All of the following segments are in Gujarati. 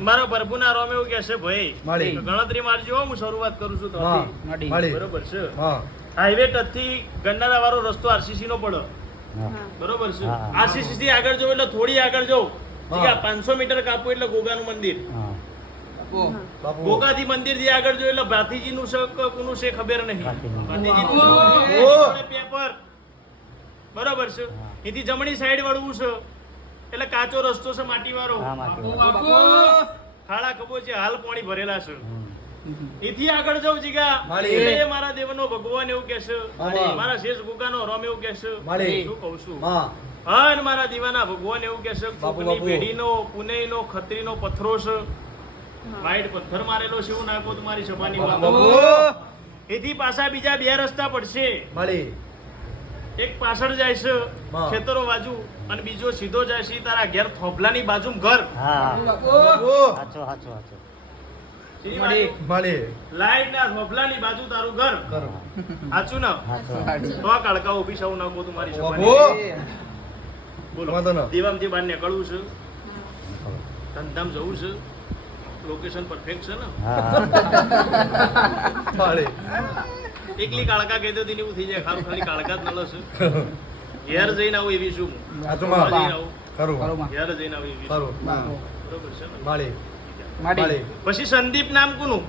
મારા પ્રભુના રોમ એવું કે છે ભાઈ ગણતરી મારજો હું શરૂઆત કરું છું બરોબર છે હાઈવે ટચથી ગંડારા વાળો રસ્તો આરસીસી નો પડો બરોબર છે આરસીસી થી આગળ જવું એટલે થોડી આગળ જવું 500 મીટર કાપવું એટલે ગોગાનું મંદિર ગોગાથી મંદિર થી આગળ જોયું એટલે ભાતીજી નું છે કોનું છે ખબર નહીં પેપર બરોબર છે એથી જમણી સાઈડ વળવું છે એટલે કાચો રસ્તો છે માટી વાળો ખાડા ખબો છે હાલ પાણી ભરેલા છે એથી આગળ જવું જીગા એટલે મારા દેવનો ભગવાન એવું કે છે મારા શેષ ગોગાનો રોમ એવું કે છે શું કહું છું અને મારા દીવાના ભગવાન એવું કે છે કોકની પેઢીનો પુનેનો ખત્રીનો પથ્થરો છે વાઈટ પથ્થર મારેલો છે એવું નાખો તમારી સભાની એથી પાછા બીજા બે રસ્તા પડશે એક પાછળ જાય છે ખેતરો બાજુ અને બીજો સીધો જાય છે તારા ઘેર થોભલાની બાજુ ઘર લાઈટ ના થોભલાની બાજુ તારું ઘર સાચું ને તો આ કાળકા ઉભી સૌ નાખો તમારી સભાની બોલો દીવામથી બહાર નીકળવું છે ધંધામ જવું છે લોકેશન પરફેક્ટ છે ને એકલી કાળકા કહી દો એવું થઈ જાય ખારું ખાલી કાળકા જ નલો છે ઘેર જઈને આવું એવી શું ઘેર જઈને આવું એવી બરોબર છે ને પછી સંદીપ નામ કોનું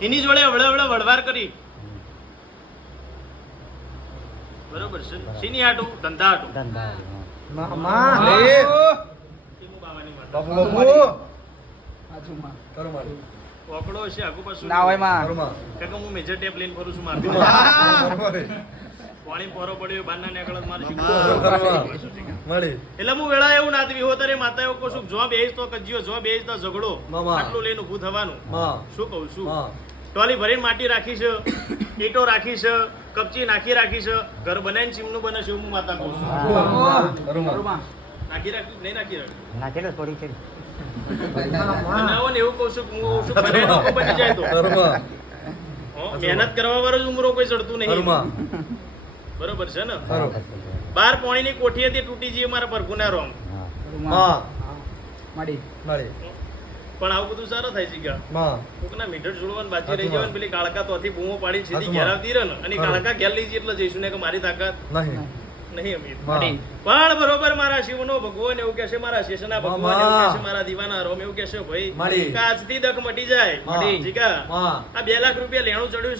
એની જોડે હવળે વડવાર કરી બરોબર છે સીની હાટું ધંધા ઓકડો છે આગુ પાછું ના હોય માં કાકા હું મેજર ટેપ લઈને ફરું છું મારું પાણી પોરો પડ્યો બારના નીકળત મારી એટલે હું વેળા એવું નાતવી હો તારે માતા એવું કહું છું જો બેસ તો કજ્યો જો બેસ તો ઝઘડો આટલું લઈને ઊભું થવાનું શું કહું છું ટોલી ભરીને માટી રાખી છે ઈટો રાખી છે કપચી નાખી રાખી છે ઘર બનાવીને ચીમનું બને છે હું માતા કહું છું નાખી રાખ્યું નહીં નાખી રાખ્યું નાખેલો થોડી છે એવું કહું છું બની જાય તો મહેનત કરવા વાળો જ ઉમરો કોઈ ચડતું નહીં બરોબર છે ને 12 પોણીની કોઠી હતી તૂટી જઈ મારા પ્રભુના રોમ પણ આવું બધું સારું થાય છે કોકના મીટર જોડવાનું બાકી રહી જવાનું પેલી કાળકા તોથી બૂમો પાડી સીધી ઘેર આવતી રહે ને અને કાળકા ઘેર લઈ જઈએ એટલે જઈશું ને કે મારી તાકાત નહીં અમીર પણ બરોબર મારા શિવનો ભગવાન એવું કે છે મારા શેષના ભગવાન એવું કે છે મારા દીવાના રોમ એવું કે છે ભાઈ કાચથી દક મટી જાય જીગા આ 2 લાખ રૂપિયા લેણું ચડ્યું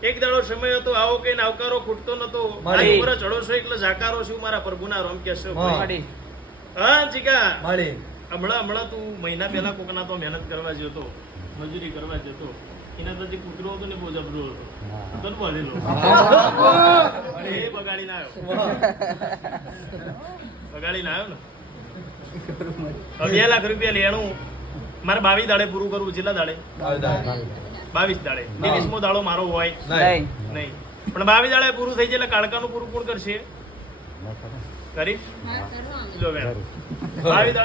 છે એક દાડો સમય હતો આવો કઈ આવકારો ખૂટતો નતો ઉપર ચડો છો એટલે જાકારો છું મારા પ્રભુના રોમ કે છે હા જીગા હમણાં તું મહિના પહેલા કોકના તો મહેનત કરવા જતો મજૂરી કરવા જતો એના તો જે કૂતરો હતો ને બહુ જબરો હતો બગાડી ના આવ્યો ને 2 લાખ રૂપિયા લેણું મારે 22 દાડે પૂરું કરવું છેલ્લા દાડે 22 દાડે 23મો દાડો મારો હોય નહીં પણ 22 દાડે પૂરું થઈ જાય એટલે કાળકાનું પૂરું કોણ કરશે કરીશ 22